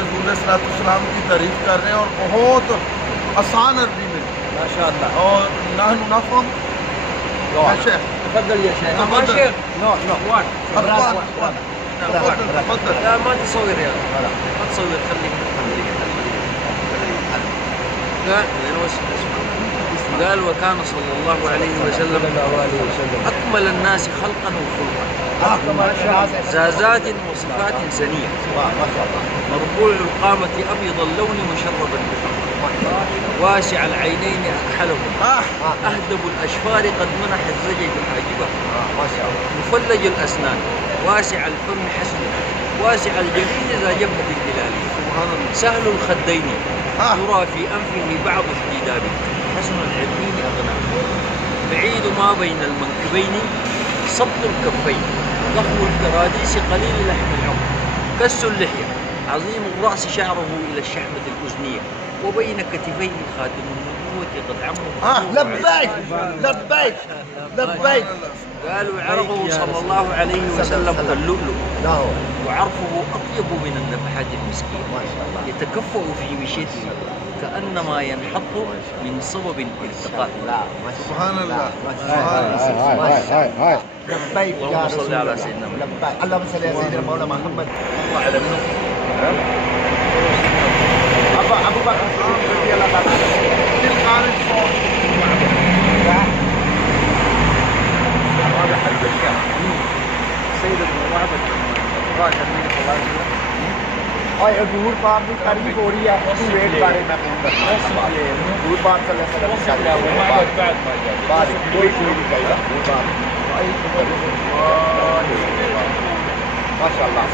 हुज़ूर की तारीफ कर रहे हैं और बहुत आसान अरबी में माशाअल्लाह। और नहनु नफ़हम शेख تفضل يا شيخ. تفضل. نو وان. تفضل تفضل. لا ما تصور يا لا ما تصور خليك قال وكان صلى الله عليه وسلم أكمل الناس خلقا وخلقا زازات وصفات سنية مربوع القامة أبيض اللون مشرب البحر واسع العينين أكحلهم أهدب الأشفار قد منح الزجج حاجبه مفلج الأسنان واسع الفم حسنا واسع الجبين ذا جبهة الهلال سهل الخدين يرى في أنفه بعض احتدابه حسن العينين أغنى بعيد ما بين المنكبين صبط الكفين ضخم الكراديس قليل لحم العمر كس اللحية عظيم الرأس شعره إلى الشحمة الأذنية وبين كتفيه خاتم النبوة قد عمه لبيك لبيك لبيك. قالوا عرضه صلى الله عليه وسلم كاللؤلؤ وعرفه أطيب من النفحات المسكية يتكفأ في مشيته كأنما ينحط من صبب الالتقاء. سبحان الله. لبيك يا اللهم رسول صل على الله. سيدنا محمد. لبيك. اللهم صل على سيدنا مولانا محمد. الله على منه. أبو بكر رضي الله تعالى هذا حد الشام سيد ابن معبد راجع النبي صلى الله عليه وسلم और हजूर पाक की तारीफ हो रही है उसी वेट बारे में हजूर पाक सल्लल्लाहु अलैहि वसल्लम बाद कोई नहीं चाहिए हजूर पाक माशाअल्लाह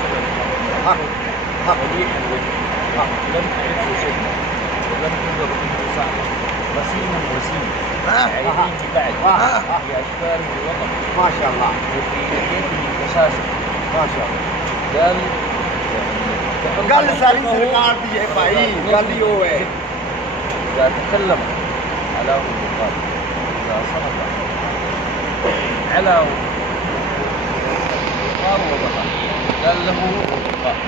हाँ हाँ لم تعرفه شيء ولم تنظر منه صعبا رسيما وسيما عينيه بعد في اشفاره وقف ما شاء الله وفي لحيته كشاشه ما شاء الله قال गल सारी सरकार दी है भाई गल ही वो है إذا تكلم على قال إذا صمت على قال وضحى قال له قال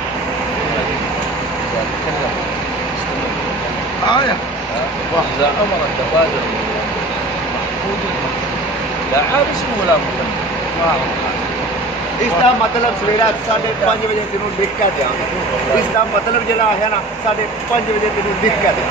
إذا تكلم استمر وإذا أمر تبادر محفوظ لا عابس ولا مكمل इसका मतलब सवेरा 5:30 बजे तेनू लिख के दिया इसका मतलब जड़ा है ना 5:30 बजे तेनू लिख के दिया।